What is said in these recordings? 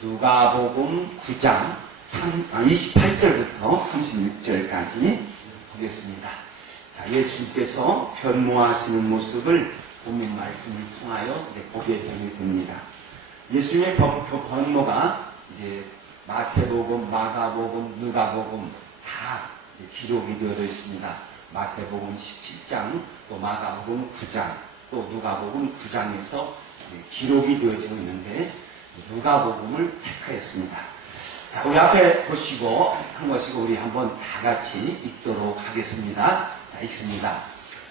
누가복음 9장 28절부터 36절까지 보겠습니다. 자, 예수님께서 변모하시는 모습을 본문 말씀을 통하여 보게 됩니다. 예수님의 변모가 이제 마태복음, 마가복음, 누가복음 다 기록이 되어 있습니다. 마태복음 17장, 또 마가복음 9장, 또 누가복음 9장에서 기록이 되어지고 있는데 누가복음을 택하였습니다. 자, 우리 앞에 보시고 한 것씩 우리 한번 다 같이 읽도록 하겠습니다. 자, 읽습니다.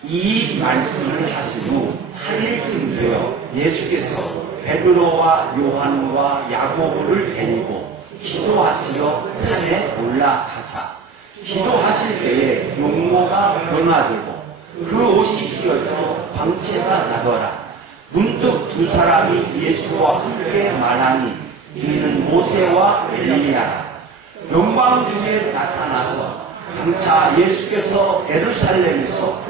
이 말씀을 하신 후 8일쯤 되어 예수께서 베드로와 요한과 야고보를 데리고 기도하시려 산에 올라가사 기도하실 때에 용모가 변화되고 그 옷이 휘어져 광채가 나더라. 문득 두 사람이 예수와 함께 말하니 이는 모세와 엘리야라. 영광 중에 나타나서 장차 예수께서 예루살렘에서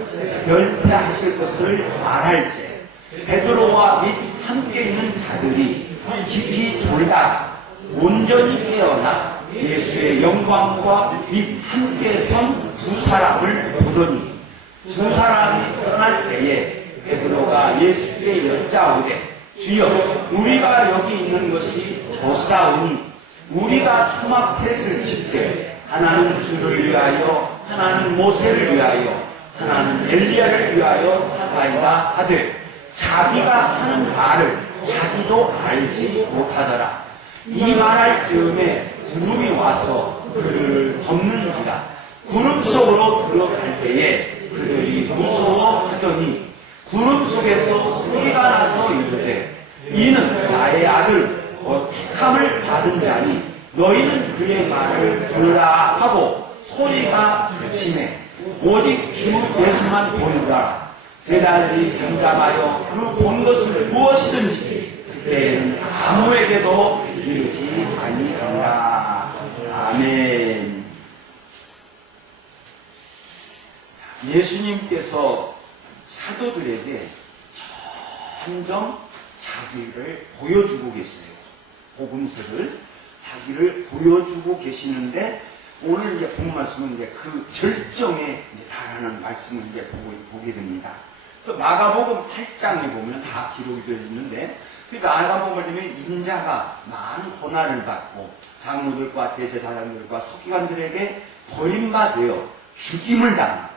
결태하실 것을 말할세 베드로와 및 함께 있는 자들이 깊이 졸다가 온전히 깨어나 예수의 영광과 및 함께 선 두 사람을 보더니 두 사람이 떠날 때에 베드로가 예수께 여짜오되 주여 우리가 여기 있는 것이 좋사오니 우리가 초막 셋을 짓되 하나는 주를 위하여 하나는 모세를 위하여 하나는 엘리야를 위하여 하사이다 하되 자기가 하는 말을 자기도 알지 못하더라. 이 말할 즈음에 구름이 와서 그를 덮는지라. 구름 속으로 들어갈 때에 그들이 무서워하더니 구름 속에서 소리가 나서 이르되 이는 나의 아들 곧 택함을 받은 자니 너희는 그의 말을 들으라 하고 소리가 그치매 오직 주 예수만 보이더라. 제자들이 잠잠하여 그 본 것을 무엇이든지 그때에는 아무에게도 이르지 아니하니라. 아멘. 예수님께서 사도들에게 점점 자기를 보여주고 계세요. 복음서를 자기를 보여주고 계시는데 오늘 이제 본 말씀은 이제 그 절정에 이제 달하는 말씀을 이제 보게 됩니다. 그래서 마가복음 8장에 보면 다 기록이 되어 있는데 그 마가복음을 보면 인자가 많은 고난을 받고 장로들과 대제사장들과 서기관들에게 버림받아 죽임을 당하고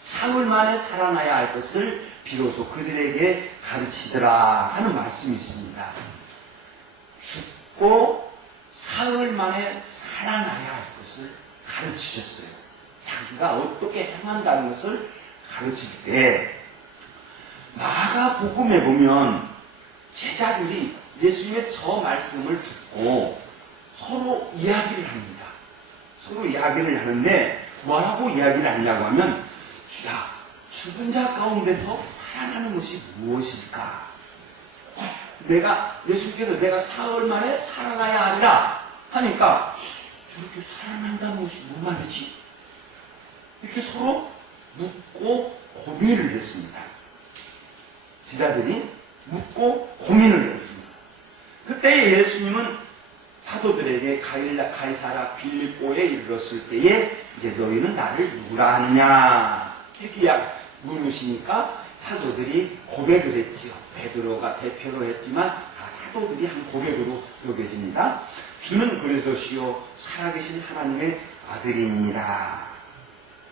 사흘 만에 살아나야 할 것을 비로소 그들에게 가르치더라 하는 말씀이 있습니다. 죽고 사흘 만에 살아나야 할 것을 가르치셨어요. 자기가 어떻게 행한다는 것을 가르칠 때 마가복음에 보면 제자들이 예수님의 저 말씀을 듣고 서로 이야기를 합니다. 서로 이야기를 하는데 뭐라고 이야기를 하느냐고 하면 야, 죽은 자 가운데서 살아나는 것이 무엇일까? 예수님께서 내가 사흘 만에 살아나야 하리라 하니까 저렇게 살아난다는 것이 뭔 말이지? 이렇게 서로 묻고 고민을 했습니다. 제자들이 묻고 고민을 했습니다. 그때 예수님은 사도들에게 가이사라 빌립보에 이르렀을 때에 이제 너희는 나를 누구라 하느냐 이렇게 물으시니까 사도들이 고백을 했지요. 베드로가 대표로 했지만 다 사도들이 한 고백으로 여겨집니다. 주는 그리스도시요 살아계신 하나님의 아들이니이다.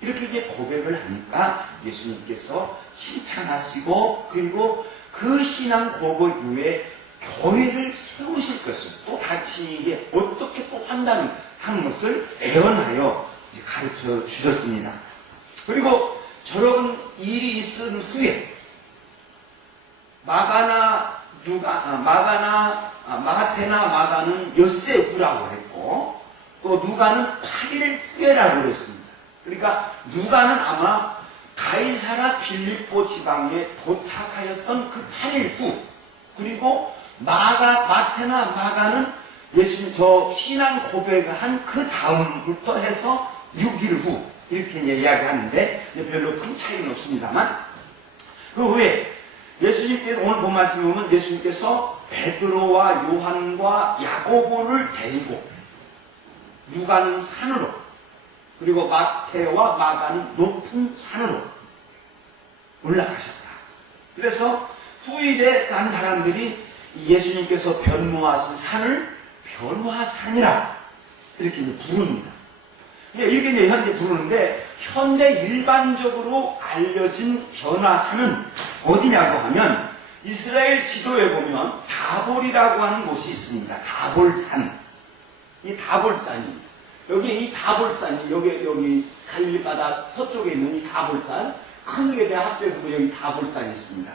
이렇게 이제 고백을 하니까 예수님께서 칭찬하시고 그리고 그 신앙 고백 후에 교회를 세우실 것을 또 다시 이게 어떻게 또 한다는 하는 것을 애언하여 가르쳐 주셨습니다. 그리고 저런 일이 있은 후에 마태나 마가는 엿새 후라고 했고 또 누가는 8일 후에라고 했습니다. 그러니까 누가는 아마 가이사라 빌립보 지방에 도착하였던 그 8일 후 그리고 마태나 마가는 예수님 저 신앙 고백을 한 그 다음부터 해서 6일 후 이렇게 이제 이야기하는데 별로 큰 차이는 없습니다만 그 후에 예수님께서 예수님께서 오늘 본 말씀을 보면 예수님께서 베드로와 요한과 야고보를 데리고 누가는 산으로 그리고 마태와 마가는 높은 산으로 올라가셨다. 그래서 후일에 다른 사람들이 예수님께서 변모하신 산을 변화산이라 이렇게 이제 부릅니다. 이렇게 이제 현재 부르는데 현재 일반적으로 알려진 변화산은 어디냐고 하면 이스라엘 지도에 보면 다볼이라고 하는 곳이 있습니다. 다볼산. 이 다볼산이 여기 이 다볼산이 여기 갈릴리 바다 서쪽에 있는 이 다볼산 큰 유대 학교에서도 여기 다볼산이 있습니다.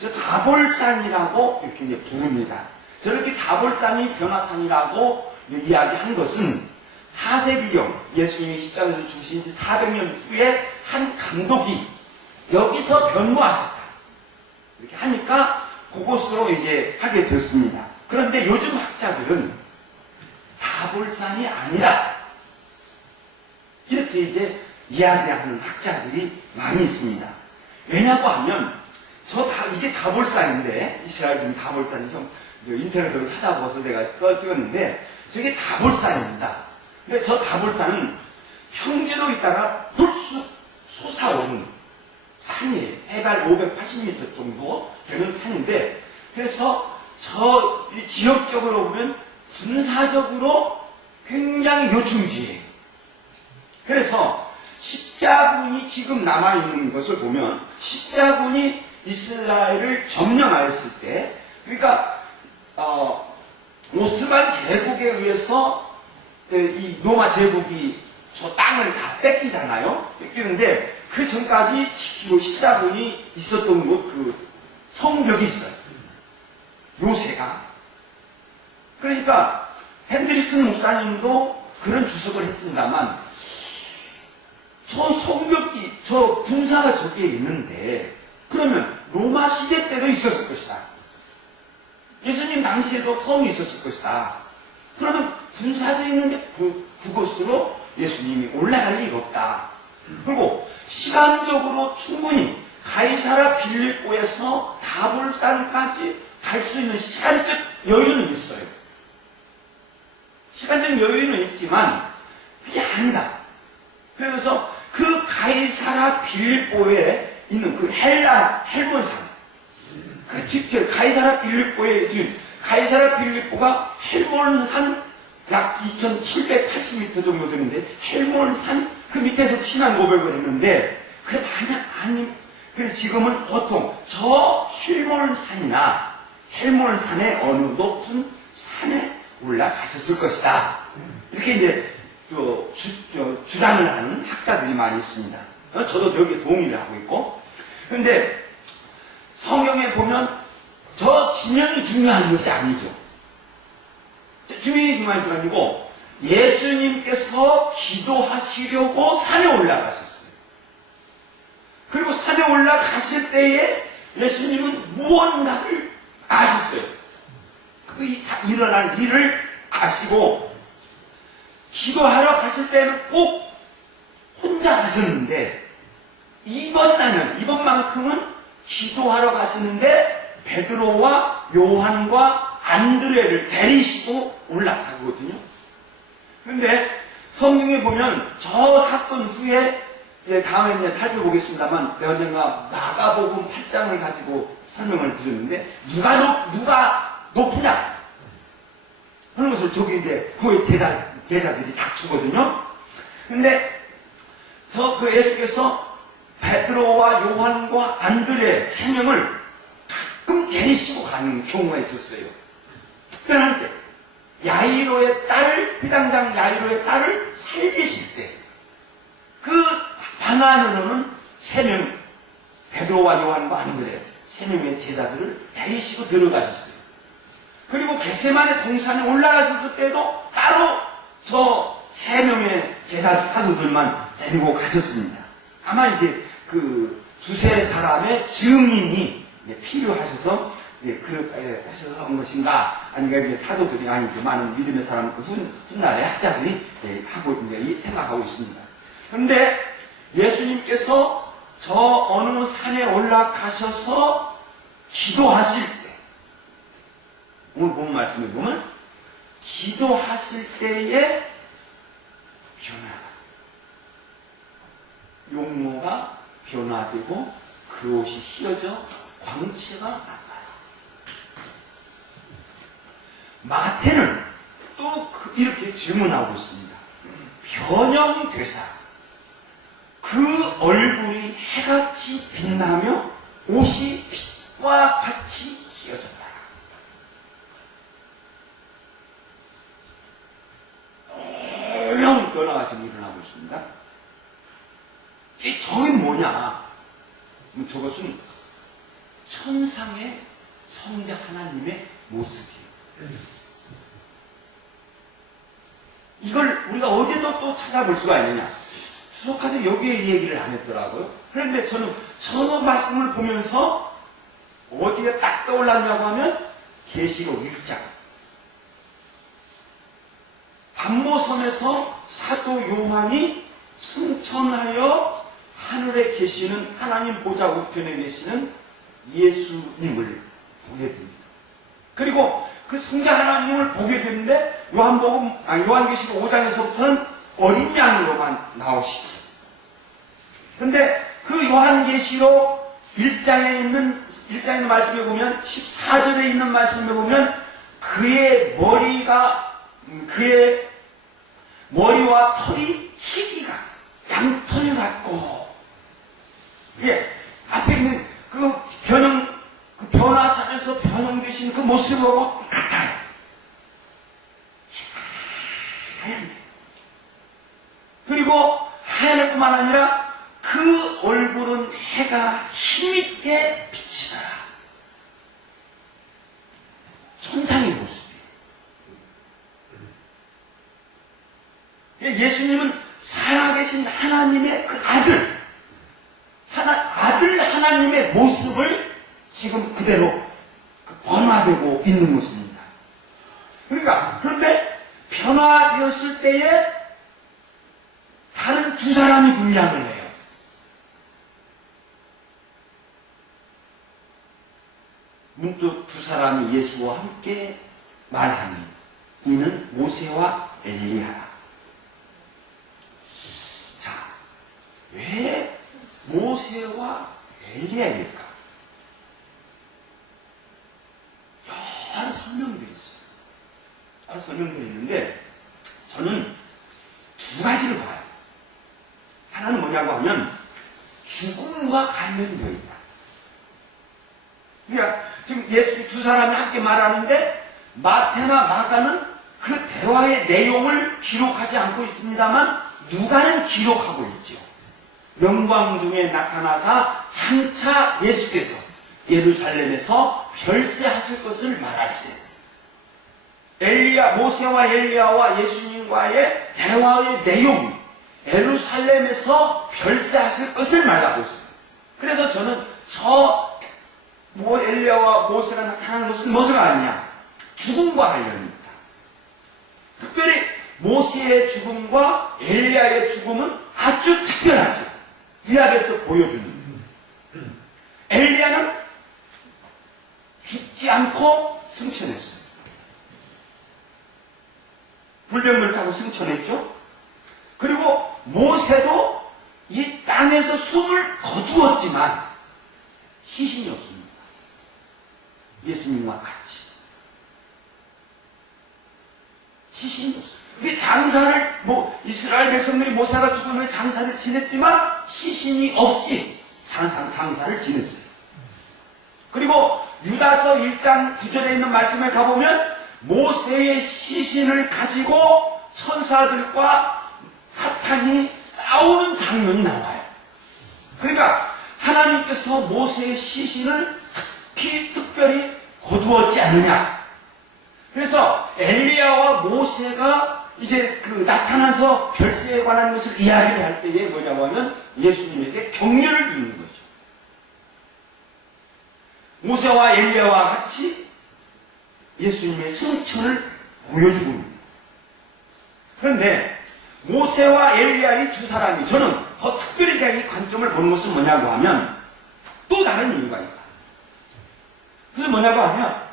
저 다볼산이라고 이렇게 이제 부릅니다. 저렇게 다볼산이 변화산이라고 이야기한 것은 4세기경 예수님이 십자가에서 죽으신 지 400년 후에 한 감독이 여기서 변모하셨다. 이렇게 하니까 그곳으로 이제 하게 됐습니다. 그런데 요즘 학자들은 다볼산이 아니라 이렇게 이제 이야기하는 학자들이 많이 있습니다. 왜냐고 하면 이게 다볼산인데 이스라엘 지금 다볼산이 인터넷으로 찾아보아서 내가 찍었는데 저게 다볼산입니다. 근데 저 다볼산은 평지로 있다가 불쑥 솟아오른 산이에요. 해발 580m 정도 되는 산인데 그래서 이 지역적으로 보면 군사적으로 굉장히 요충지예요. 그래서 십자군이 지금 남아있는 것을 보면 십자군이 이스라엘을 점령하였을 때 그러니까 오스만 제국에 의해서 이 로마 제국이 저 땅을 다 뺏기잖아요. 뺏기는데 그 전까지 지키고 십자군이 있었던 곳 그 성벽이 있어요. 요새가. 그러니까 핸드리슨 목사님도 그런 주석을 했습니다만 저 성벽이 저 군사가 저기에 있는데 그러면 로마 시대 때도 있었을 것이다. 예수님 당시에도 성이 있었을 것이다. 그러면 군사도 있는데 그곳으로 예수님이 올라갈 리가 없다. 그리고 시간적으로 충분히 가이사라 빌립보에서 다볼산까지 갈 수 있는 시간적 여유는 있어요. 시간적 여유는 있지만 그게 아니다. 그래서 그 가이사라 빌립보에 있는 그 헬몬산 그 뒤에 가이사라 빌립보에 가이사라 빌립보가 헬몬산 약 2780m 정도 되는데 헬몬산 그 밑에서 신앙 고백을 했는데 그래 만약 아니 그래 지금은 보통 저 헬몬산이나 헬몬산의 어느 높은 산에 올라가셨을 것이다. 이렇게 이제 주장을 하는 학자들이 많이 있습니다. 저도 여기에 동의를 하고 있고. 그런데 성경에 보면 저 지명이 중요한 것이 아니죠. 지명이 중요한 것이 아니고 예수님께서 기도하시려고 산에 올라가셨어요. 그리고 산에 올라가실 때에 예수님은 무언가를 아셨어요. 그 일어날 일을 아시고 기도하러 가실 때는 꼭 혼자 가셨는데 이번만큼은 기도하러 가시는데 베드로와 요한과 안드레를 데리시고 올라가거든요. 그런데 성경에 보면 저 사건 후에 다음에 이제 살펴보겠습니다만 내가 언젠가 마가복음 8장을 가지고 설명을 드렸는데 누가 높으냐 하는 것을 저기 이제 그 제자들이 다투거든요. 근데 그 예수께서 베드로와 요한과 안드레 3명을 가끔 데리시고 가는 경우가 있었어요. 특별한 때 야이로의 딸을 회당장 야이로의 딸을 살리실 때 그 방 안으로는 3명 베드로와 요한과 안드레 3명의 제자들을 데리시고 들어가셨어요. 그리고 겟세마네 동산에 올라가셨을 때도 따로 저 3명의 제자 사도들만 데리고 가셨습니다. 아마 이제 그 두세 사람의 증인이 필요하셔서 하셔서 한 것인가 아니면 이제 사도들이 아니고 많은 믿음의 사람 훗날의 학자들이 하고 이제 생각하고 있습니다. 그런데 예수님께서 저 어느 산에 올라가셔서 기도하실 때, 오늘 본 말씀에 보면 기도하실 때에 변화가, 용모가 변화되고 그 옷이 휘어져 광채가 나타나요. 마태는 또 이렇게 질문하고 있습니다. 변형되사 그 얼굴이 해같이 빛나며 옷이 빛과 같이 휘어졌다. 오형 변화가 지금 일어나고 있습니다. 저게 뭐냐? 저것은 천상의 성자 하나님의 모습이에요. 이걸 우리가 어디도 또 찾아볼 수가 있느냐? 수석가들 여기에 얘기를 안 했더라고요. 그런데 저는 저 말씀을 보면서 어디에 딱 떠올랐냐고 하면 계시록 1장. 반모섬에서 사도 요한이 승천하여 하늘에 계시는 하나님 보좌 우편에 계시는 예수님을 보게 됩니다. 그리고 그 성자 하나님을 보게 되는데 요한계시록 5장에서부터는 어린 양으로만 나오시죠. 근데 그 요한계시록 1장에 있는 말씀에 보면 14절에 있는 말씀에 보면 그의 머리와 털이 희기가 양털 같고, 예, 앞에 있는 그 변화산에서 변형되신 그 모습하고 같아요. 하얀. 그리고 하얀 뿐만 아니라 그 얼굴은 해가 힘있게 비치더라. 천상의 모습이에요. 예수님은 살아계신 하나님의 그 아들 하나님의 모습을 지금 그대로 변화되고 있는 것입니다. 그런데 변화되었을 때에 다른 두 사람이 등장을 해요. 문득 두 사람이 예수와 함께 말하니 이는 모세와 엘리야라. 자, 왜 모세와 엘리야일까? 여러 설명들이 있어요. 여러 설명들이 있는데 저는 두 가지를 봐요. 하나는 뭐냐고 하면 죽음과 관련되어 있다. 그러니까 지금 예수 두 사람이 함께 말하는데 마태나 마가는 그 대화의 내용을 기록하지 않고 있습니다만 누가는 기록하고 있죠. 영광 중에 나타나사 장차 예수께서 예루살렘에서 별세하실 것을 말할세. 모세와 엘리야와 예수님과의 대화의 내용이 예루살렘에서 별세하실 것을 말하고 있습니다. 그래서 저는 엘리야와 모세가 나타나는 것은 무엇을 아느냐? 죽음과 관련입니다. 특별히 모세의 죽음과 엘리야의 죽음은 아주 특별하죠. 구약에서 보여주는. 엘리야는 죽지 않고 승천했어요. 불병을 타고 승천했죠. 그리고 모세도 이 땅에서 숨을 거두었지만 시신이 없습니다. 예수님과 같이. 시신이 없어요. 이게 장사를, 이스라엘 백성들이 모세가 죽은 후에 장사를 지냈지만 시신이 없이 장사를 지냈어요. 그리고 유다서 1장 9절에 있는 말씀을 가보면 모세의 시신을 가지고 천사들과 사탄이 싸우는 장면이 나와요. 그러니까 하나님께서 모세의 시신을 특별히 거두었지 않느냐. 그래서 엘리야와 모세가 이제 나타나서 별세에 관한 것을 이야기를 할 때에 뭐냐고 하면 예수님에게 격려를 드리는 거죠. 모세와 엘리야와 같이 예수님의 승천을 보여주고 있습니다. 그런데 모세와 엘리야 이 두 사람이 저는 더 특별히 이 관점을 보는 것은 뭐냐고 하면 또 다른 이유가 있다. 뭐냐고 하면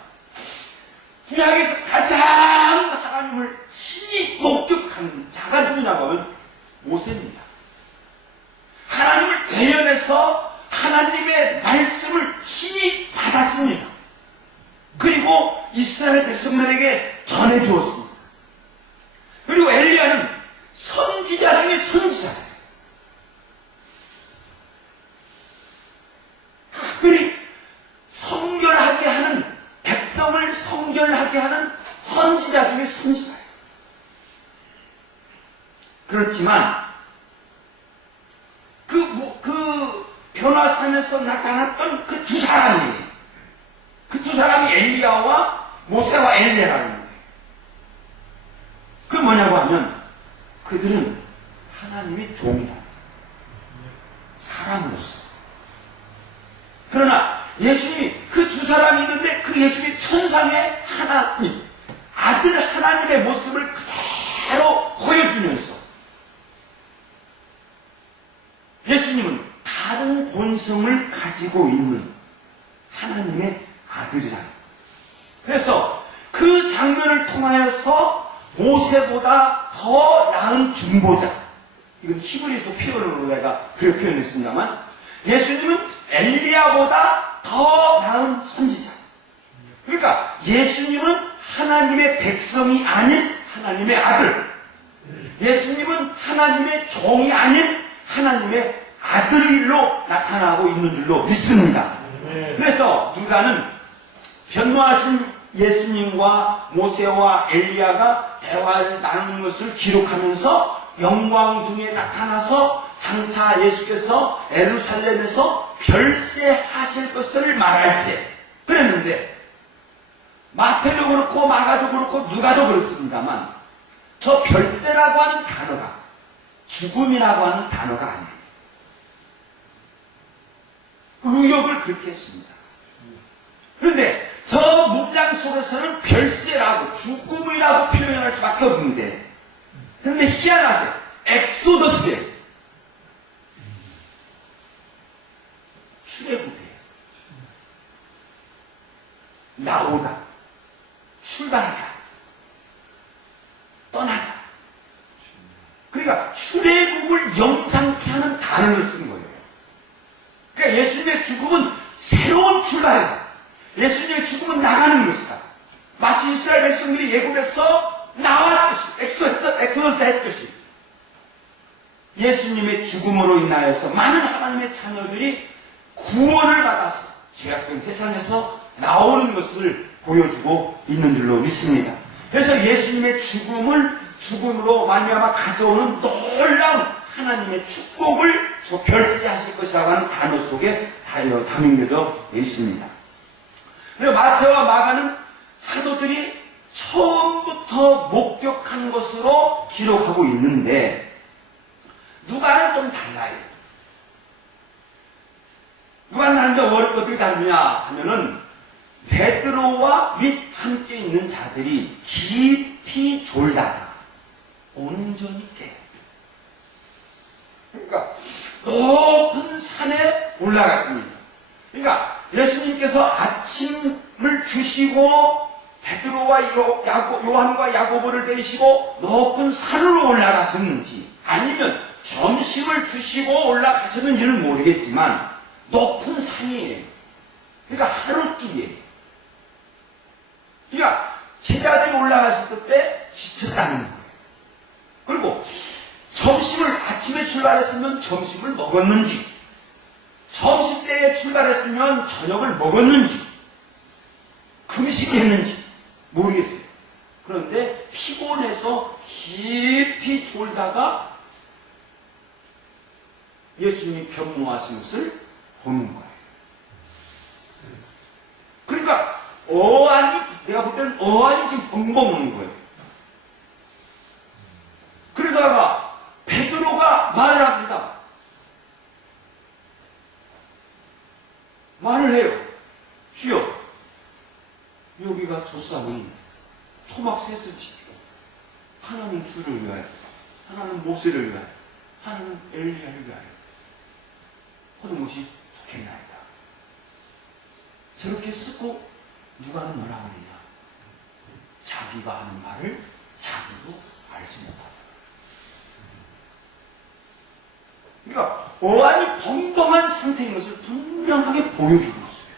구약에서 가장 하나님을 친히 목격한 자가 누구냐고 하면 모세입니다. 하나님을 대면해서 하나님의 말씀을 친히 받았습니다. 그리고 이스라엘 백성들에게 전해주었습니다. 그리고 엘리야는 선지자 중에 선지자예요. 특별히 성결하게 하는, 백성을 성결하게 하는 선지자 중에 선지자예요. 그렇지만 그 변화산에서 나타났던 그 두 사람이, 그 두 사람이 엘리야와 모세와 엘리야라는 거예요. 그 뭐냐고 하면 그들은 하나님의 종이라, 사람으로서. 그러나 예수님이 그 두 사람이 있는데 그 예수님이 천상의 하나님, 아들 하나님의 모습을 그대로 보여주면서 예수님은 다른 본성을 가지고 있는 하나님의 아들이라. 그래서 그 장면을 통하여서 모세보다 더 나은 중보자, 이건 히브리서 표현으로 내가 그렇게 표현했습니다만, 예수님은 엘리야보다 더 나은 선지자. 그러니까 예수님은 하나님의 백성이 아닌 하나님의 아들, 예수님은 하나님의 종이 아닌 하나님의 아들로 나타나고 있는 줄로 믿습니다. 그래서 누가는 변모하신 예수님과 모세와 엘리야가 대화를 나누는 것을 기록하면서 영광 중에 나타나서 장차 예수께서 예루살렘에서 별세하실 것을 말할세 그랬는데, 마태도 그렇고 마가도 그렇고 누가도 그렇습니다만 저 별세라고 하는 단어가 죽음이라고 하는 단어가 아니에요. 의역을 그렇게 했습니다. 그런데 저 문장 속에서는 별세라고 죽음이라고 표현할 수밖에 없는데, 그런데 희한하게 엑소더스에 출애굽이에요. 나오다, 출발하다, 떠나다. 그러니까 출애굽을 영상케 하는 단어를 쓴 거예요. 그러니까 예수님의 죽음은 새로운 출발이다. 예수님의 죽음은 나가는 것이다. 마치 이스라엘 백성들이 예굽에서 나왔듯이, 엑소더스 했듯이 예수님의 죽음으로 인하여서 많은 하나님의 자녀들이 구원을 받아서 죄악된 세상에서 나오는 것을 보여주고 있는 줄로 믿습니다. 그래서 예수님의 죽음으로 말미암아 가져오는 놀라운 하나님의 축복을 저 별세하실 것이라고 하는 단어 속에 담겨져 있습니다. 그리고 마태와 마가는 사도들이 처음부터 목격한 것으로 기록하고 있는데, 누가는 좀 달라요. 누가 다른데 어떻게 다르냐 하면은 베드로와 및 함께 있는 자들이 깊이 졸다가 온전히 깨. 그러니까 높은 산에 올라갔습니다. 그러니까 예수님께서 아침을 드시고 베드로와 요한과 야고보를 데리시고 높은 산으로 올라가셨는지, 아니면 점심을 드시고 올라가셨는지는 모르겠지만 높은 산이에요. 그러니까 하루길이에요. 그러니까 제자들이 올라갔을 때 지쳤다는 거예요. 그리고 아침에 출발했으면 점심을 먹었는지, 점심때에 출발했으면 저녁을 먹었는지, 금식을 했는지 모르겠어요. 그런데 피곤해서 깊이 졸다가 예수님이 변모하신 것을 보는 거예요. 그러니까 내가 볼 때는 어안이 지금 벙벙 오는 거예요. 그러다가 베드로가 말을 합니다. 말을 해요. 주여, 여기가 조상이 초막 셋을 지키고, 하나는 주를 위하여, 하나는 모세를 위하여, 하나는 엘리야를 위하여 하는 것이 좋겠나이다. 저렇게 쓰고 누가는 뭐라 그러냐? 자기가 하는 말을 자기도 알지 못하더라. 그러니까 어안이 벙벙한 상태인 것을 분명하게 보여주고 있어요.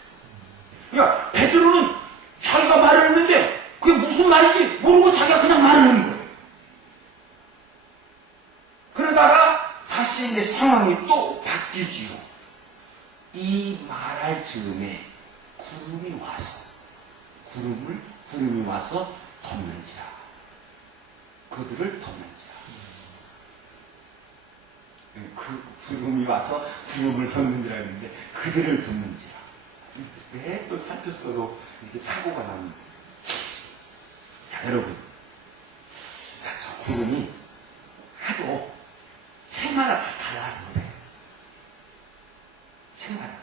그러니까 베드로는 자기가 말을 했는데 그게 무슨 말인지 모르고 자기가 그냥 말을 하는 거예요. 그러다가 다시 이제 상황이 또 바뀌지요. 이 말할 즈음에 구름이 와서 구름이 와서 덮는지라. 그들을 덮는지라. 그 구름이 와서 구름을 덮는지라 했는데 그들을 덮는지라. 왜 또 살폈어도 이렇게 착오가 납니다. 자, 여러분. 자, 저 구름이 하도 책마다 다 달라서 그래요. 책마다.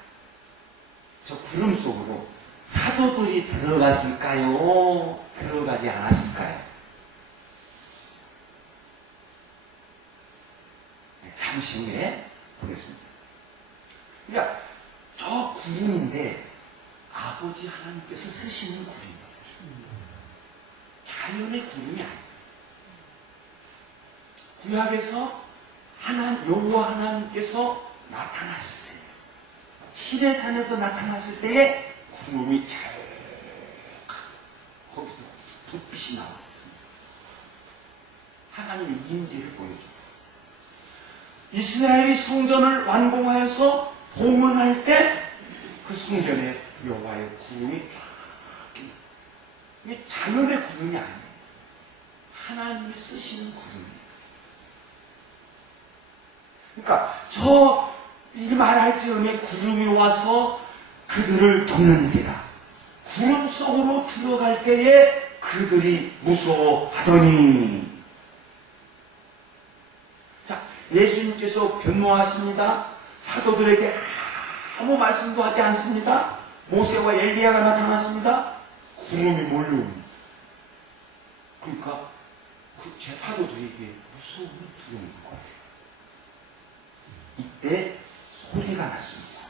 저 구름 속으로 사도들이 들어갔을까요? 들어가지 않았을까요? 잠시 후에 보겠습니다. 그러니까 저 구름인데 아버지 하나님께서 쓰시는 구름이에요. 자연의 구름이 아니에요. 구약에서 여호와 하나님께서 나타났을 때, 시내산에서 나타났을 때에 구름이 잘 거기서 불빛이 나와. 하나님의 임재를 보여줘요. 이스라엘이 성전을 완공하여서 봉헌할 때 그 성전에 여호와의 구름이 쫙 깁니다. 이게 자연의 구름이 아니에요. 하나님이 쓰시는 구름이에요. 그러니까 이 말할 즈음에 구름이 와서 그들을 덮는지라. 구름 속으로 들어갈 때에 그들이 무서워하더니. 자, 예수님께서 변모하십니다. 사도들에게 아무 말씀도 하지 않습니다. 모세와 엘리야가 나타났습니다. 구름이 몰려옵니다. 그러니까 제 사도들에게 무서움이 들어오는 거예요. 이때 소리가 났습니다.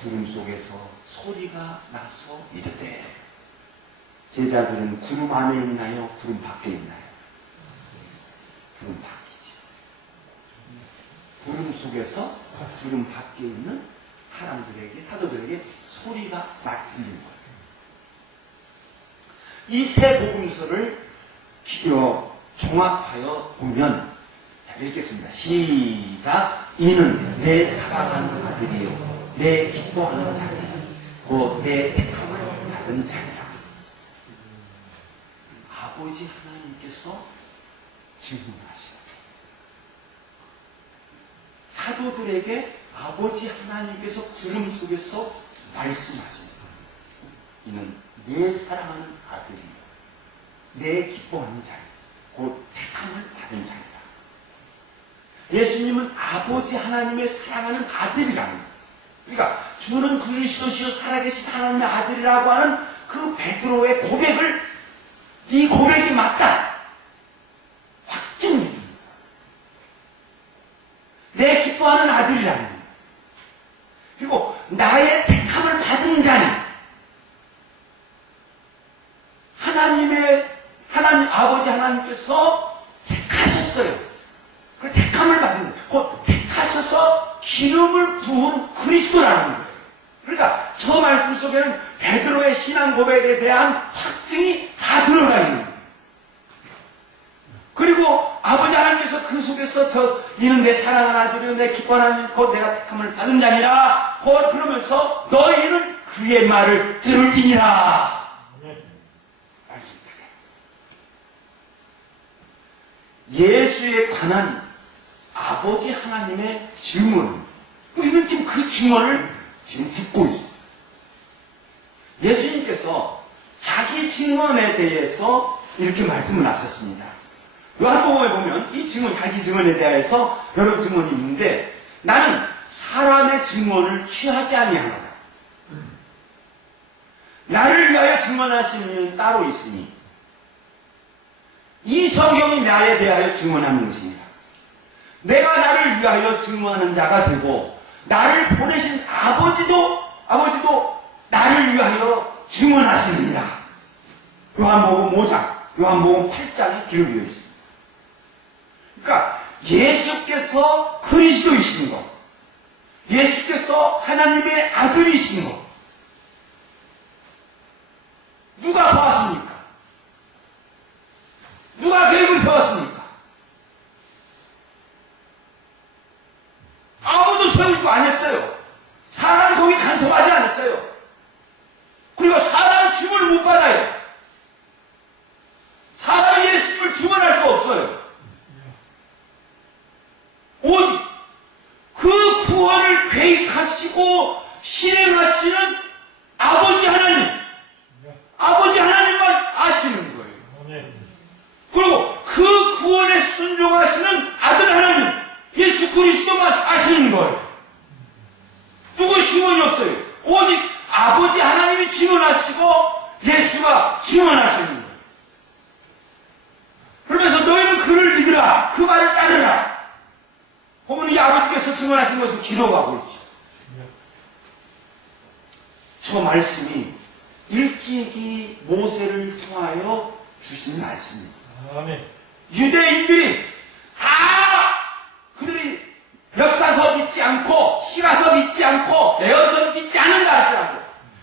구름 속에서 소리가 나서 이르되. 제자들은 구름 안에 있나요? 구름 밖에 있나요? 구름 밖이죠. 구름 속에서 구름 밖에 있는 사도들에게 소리가 막 들린 거예요. 이 세 복음서를 종합하여 보면, 자, 읽겠습니다. 시작. 이는 내 사랑하는 아들이요 내 기뻐하는 자니라. 곧 내 택함을 받은 자니라. 아버지 하나님께서 질문하시다. 사도들에게 아버지 하나님께서 구름 속에서 말씀하십니다. 이는 내 사랑하는 아들이요 내 기뻐하는 자니라. 곧 택함을 받은 자니라. 예수님은 아버지 하나님의 사랑하는 아들이라는 거예요. 그러니까 주는 그리스도시요 살아계신 하나님의 아들이라고 하는 그 베드로의 고백을, 이 고백이 맞다 확증해 줍니다. 내 기뻐하는 아들이라는 거예요. 그리고 나의 택함을 받은 자니, 하나님 아버지 하나님께서 택하셨어요. 그 택함을 받은, 곧 택하셔서 기름을 부은 그리스도라는 거예요. 그러니까 저 말씀 속에는 베드로의 신앙 고백에 대한 확증이 다 들어가 있는 거예요. 그리고 아버지 하나님께서 그 속에서 이는 내 사랑하는 아들이요 내 기뻐하는 곧 내가 택함을 받은 자니라. 곧 그러면서 너희는 그의 말을 들을지니라. 예수에 관한 아버지 하나님의 증언, 우리는 지금 그 증언을 지금 듣고 있어요. 예수님께서 자기 증언에 대해서 이렇게 말씀을 하셨습니다. 요한복음에 보면 이 증언, 자기 증언에 대해서 여러 증언이 있는데, 나는 사람의 증언을 취하지 아니하노라. 나를 위하여 증언하시는 이는 따로 있으니 이 성경이 나에 대하여 증언하는 것이니라. 내가 나를 위하여 증언하는 자가 되고 나를 보내신 아버지도 나를 위하여 증언하시느니라. 요한복음 5장, 요한복음 8장에 기록되어 있습니다. 그러니까 예수께서 그리스도이신 것, 예수께서 하나님의 아들이신 것, 누가 보았습니까? 누가 계획을 세웠습니까? 아무도 세우지도 않았어요. 사람 거기 간섭하지 않았어요. 그리고 사람 춤을 못 받아요. 사람이 예수님을 증언할 수 없어요. 오직 그 구원을 계획하시고 실행하시는 아버지 하나님, 아버지 하나님만 아시는 거예요. 그리고 그 구원에 순종하시는 아들 하나님, 예수 그리스도만 아시는 거예요. 누구의 증언이 없어요. 오직 아버지 하나님이 증언하시고 예수가 증언하시는 거예요. 그러면서 너희는 그를 믿으라, 그 말을 따르라. 보면 이 아버지께서 증언하신 것을 기록하고 있죠. 저 말씀이 일찍이 모세를 통하여 주신 말씀입니다. 아멘. 유대인들이 다 그들이 역사서 믿지 않고 시가서 믿지 않고 내어서 믿지 않는다 하더라도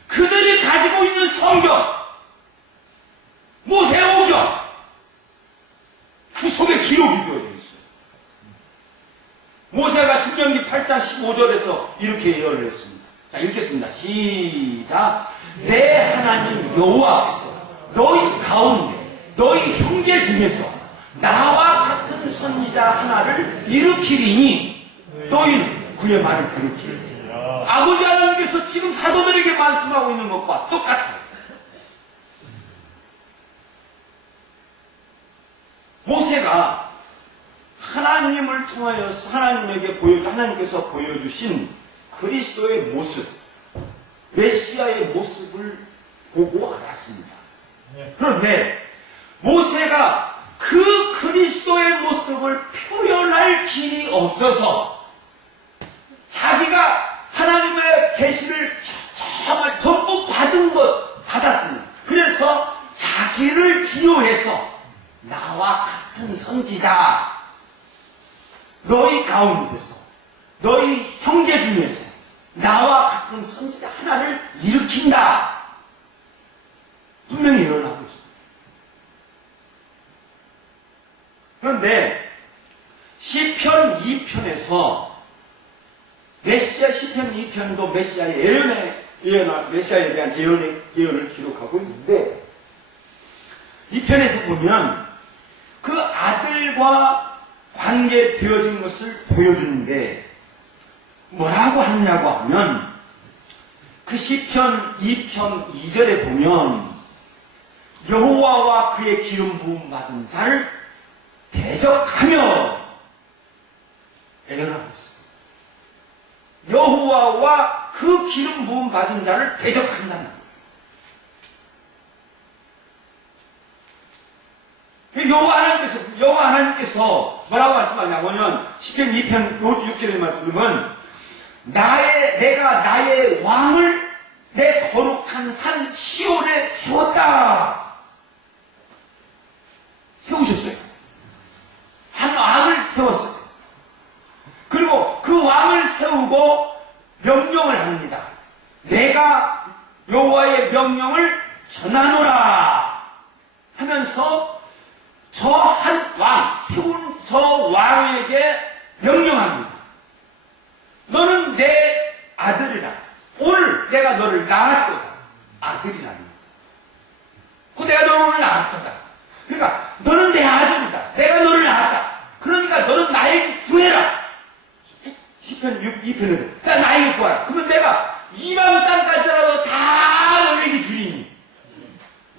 그들이 가지고 있는 성경, 모세오경, 그 속에 기록이 되어져 있어요. 모세가 신명기 8장 15절에서 이렇게 예언을 했습니다. 자, 읽겠습니다. 시작. 내 하나님 여호와께서 너희 가운데 너희 형제 중에서 나와 같은 선지자 하나를 일으키리니 너희는 그의 말을 들을지니. 아버지 하나님께서 지금 사도들에게 말씀하고 있는 것과 똑같아요. 모세가 하나님을 통하여서 하나님께서 보여주신 그리스도의 모습, 메시아의 모습을 보고 알았습니다. 그런데 모세가 그 그리스도의 모습을 표현할 길이 없어서 자기가 하나님의 계시를 정말 전부 받았습니다. 그래서 자기를 비유해서 나와 같은 선지자, 너희 가운데서, 너희 형제 중에서 나와 같은 선지자 하나를 일으킨다. 분명히 예언하고 있습니다. 그런데 시편 2편에서 메시아 시편 2편도 메시아에 대한 예언을 기록하고 있는데 이 편에서 보면 그 아들과 관계되어진 것을 보여주는데 뭐라고 하느냐고 하면 그 시편 2편 2절에 보면 여호와와 그의 기름 부음 받은 자를 대적하며 예언하고 있습니다. 여호와와 그 기름 부음 받은 자를 대적한다는 거예요. 여호와 하나님께서 뭐라고 말씀하냐면 시편 2편 6절의 말씀은 내가 나의 왕을 내 거룩한 산 시온에 세웠다. 세우셨어요. 한 왕을 세웠어요. 그리고 그 왕을 세우고 명령을 합니다. 내가 여호와의 명령을 전하노라 하면서 저 한 왕, 세운 저 왕에게 명령합니다. 너는 내 아들이라. 오늘 내가 너를 낳았도다. 아들이라니. 내가 너를 오늘 낳았도다. 그러니까 너는 내 아들이다. 내가 너를 낳았다. 그러니까 너는 나에게 구해라. 시편 2편에도 나에게 구하라. 그러면 내가 이방 땅까지라도 다 너에게 주리니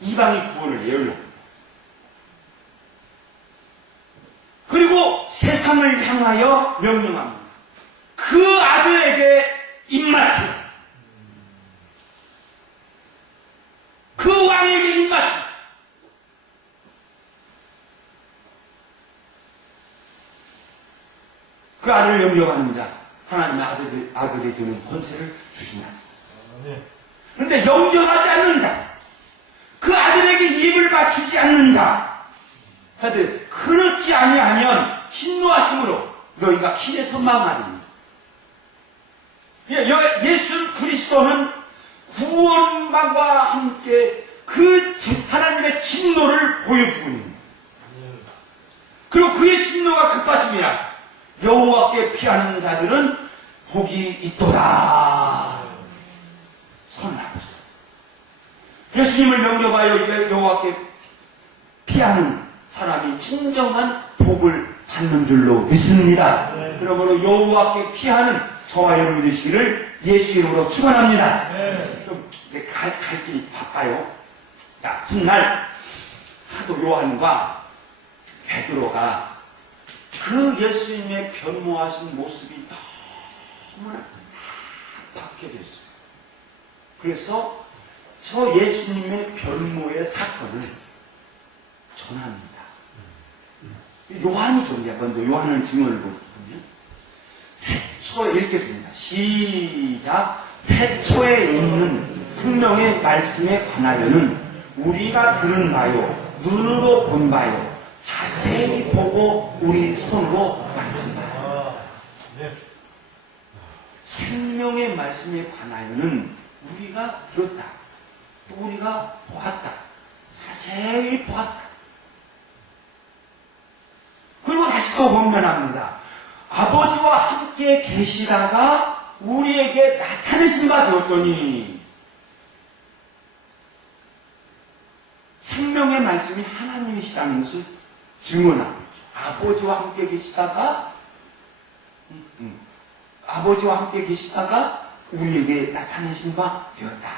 이방의 구원을 예언합니다. 그리고 세상을 향하여 명령합니다. 그 아들에게 입맞추라. 그 왕에게 입맞추라. 그 아들을 영접하는 자, 하나님의 아들이 되는 권세를 주신다. 그런데 영접하지 않는 자, 그 아들에게 입을 맞추지 않는 자, 다들 그렇지 아니하면 진노하심으로 너희가 길에서 망하리니. 예수 그리스도는 구원과 함께 그 하나님의 진노를 보여주고 있는 거예요. 그리고 그의 진노가 급하심이라 여호와께 피하는 자들은 복이 있도다. 선언하고 있어요. 예수님을 영접하여 여호와께 피하는 사람이 진정한 복을 받는 줄로 믿습니다. 그러므로 여호와께 피하는 저와 여러분 되시기를 예수 이름으로 축원합니다. 좀 갈 길이 바빠요. 자, 훗날 사도 요한과 베드로가 그 예수님의 변모하신 모습이 너무나 나쁘게 됐어요. 그래서 저 예수님의 변모의 사건을 전합니다. 요한이 존재해요. 먼저 요한을 증언을 보면 해초에 읽겠습니다. 시작. 해초에 있는 생명의 말씀에 관하여는 우리가 들은 바요, 눈으로 본 바요, 자세히 보고 우리 손으로 만진 바요. 생명의 말씀에 관하여는 우리가 들었다, 또 우리가 보았다, 자세히 보았다. 그리고 다시 또 본면합니다. 아버지와 함께 계시다가 우리에게 나타내신 바 되었더니, 생명의 말씀이 하나님이시라는 것을 증언하고 있죠. 아버지와 함께 계시다가 우리에게 나타내신 바 되었다.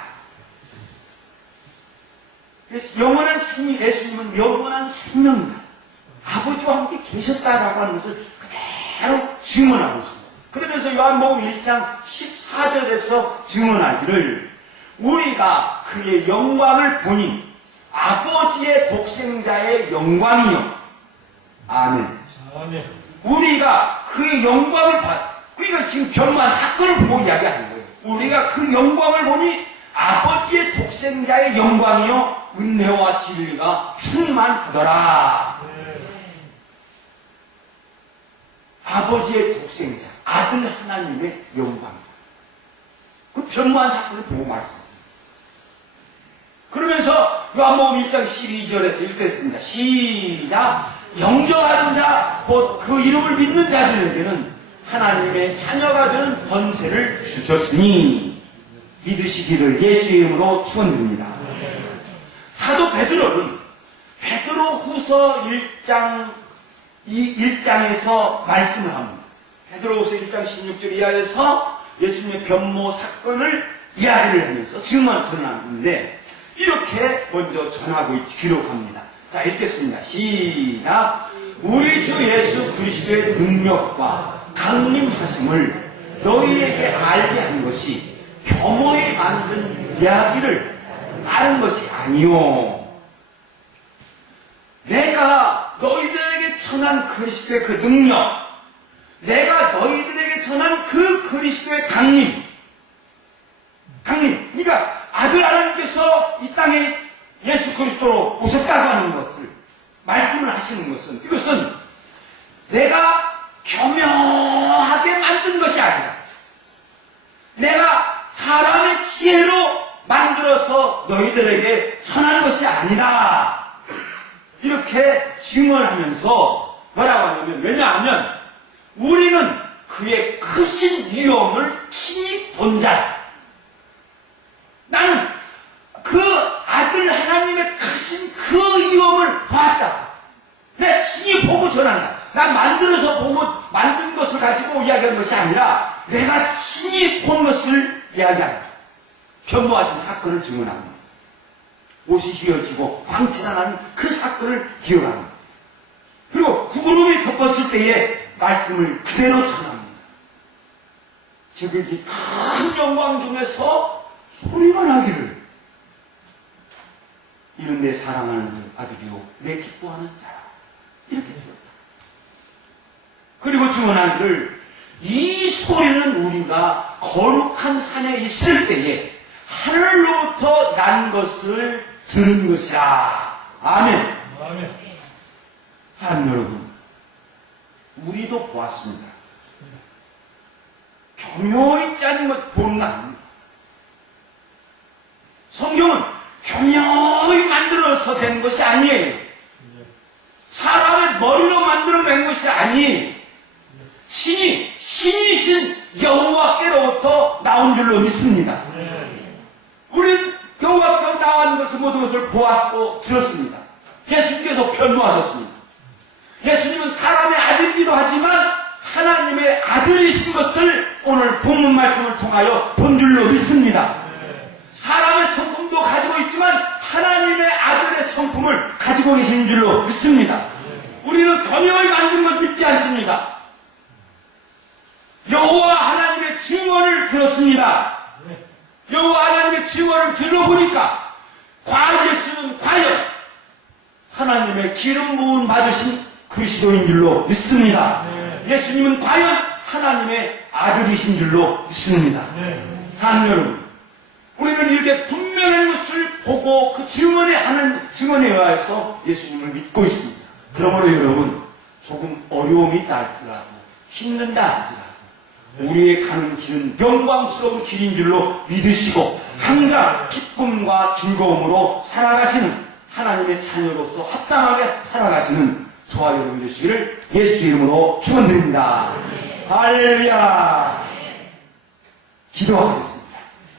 그래서 영원한 생명, 예수님은 영원한 생명이다. 아버지와 함께 계셨다라고 하는 것을 그대로 증언하고 있습니다. 그러면서 요한복음 1장 14절에서 증언하기를 우리가 그의 영광을 보니 아버지의 독생자의 영광이요. 아멘. 우리가 그의 영광을 우리가 지금 변모한 사건을 보고 이야기하는 거예요. 우리가 그 영광을 보니 아버지의 독생자의 영광이요 은혜와 진리가 충만하더라. 아버지의 독생자, 아들 하나님의 영광. 그 변모한 사건을 보고 말씀합니다. 그러면서 요한복음 1장 12절에서 읽겠습니다. 시작. 영접하는 자, 곧 그 이름을 믿는 자들에게는 하나님의 자녀가 되는 권세를 주셨으니 믿으시기를 예수 이름으로 축원드립니다. 사도 베드로는 베드로후서 1장에서 말씀을 합니다. 베드로후서 1장 16절 이하에서 예수님의 변모 사건을 이야기를 하면서 전하는데 이렇게 먼저 전하고 기록합니다. 자, 읽겠습니다. 시작. 우리 주 예수 그리스도의 능력과 강림하심을 너희에게 알게 한 것이 겸허히 만든 이야기를 다른 것이 아니요. 내가 너희들에게 전한 그리스도의 그 능력, 내가 너희들에게 전한 그 그리스도의 강림. 그러니까 아들 하나님께서 이 땅에 예수 그리스도로 오셨다고 하는 것을 말씀을 하시는 것은, 이것은 내가 겸허하게 만든 것이 아니라 내가 사람의 지혜로 만들어서 너희들에게 전한 것이 아니라 이렇게 증언하면서 뭐라고 하냐면, 왜냐하면 우리는 그의 크신 위엄을 친히 본 자다. 나는 그 아들 하나님의 크신 그 위엄을 봤다. 내가 친히 보고 전한다. 난 만들어서 보고 만든 것을 가지고 이야기하는 것이 아니라 내가 친히 본 것을 이야기한다. 변모하신 사건을 증언합니다. 옷이 휘어지고 광채가 나는 그 사건을 기억합니다. 그리고 구름이 덮었을 때의 말씀을 그대로 전합니다. 지금 이 큰 영광 중에서 소리가 나기를 이는 내 사랑하는 아들이요 내 기뻐하는 자라. 이렇게 들었다. 그리고 증언하기를 이 소리는 우리가 거룩한 산에 있을 때에 하늘로부터 난 것을 들은 것이라. 아멘. 아멘. 사람 여러분, 우리도 보았습니다. 교묘히 짠 것 보는 거 아닙니다. 성경은 교묘히 만들어서 된 것이 아니에요. 사람의 머리로 만들어낸 것이 아니에요. 신이신 여호와께로부터 나온 줄로 믿습니다. 우린 여호와께로 나온 것을 모든 것을 보았고 들었습니다. 예수님께서 변호하셨습니다. 예수님은 사람의 아들이기도 하지만 하나님의 아들이신 것을 오늘 본문 말씀을 통하여 본 줄로 믿습니다. 사람의 성품도 가지고 있지만 하나님의 아들의 성품을 가지고 계신 줄로 믿습니다. 우리는 교묘히 만든 것 믿지 않습니다. 여호와 하나님의 증언을 들었습니다. 여호와 하나님의 증언을 들어보니까 예수는 과연 하나님의 기름 부음 받으신 그리스도인 줄로 믿습니다. 예수님은 과연 하나님의 아들이신 줄로 믿습니다. 사랑하는 여러분, 우리는 이렇게 분명한 것을 보고 그 증언에 의해서 예수님을 믿고 있습니다. 그러므로 여러분, 조금 어려움이 있다 할지라도, 힘든다 할지라도 우리의 가는 길은 영광스러운 길인 줄로 믿으시고 항상 기쁨과 즐거움으로 살아가시는 하나님의 자녀로서 합당하게 살아가시는 저와 여러분 되시기를 예수 이름으로 축원드립니다. 할렐루야. 기도하겠습니다.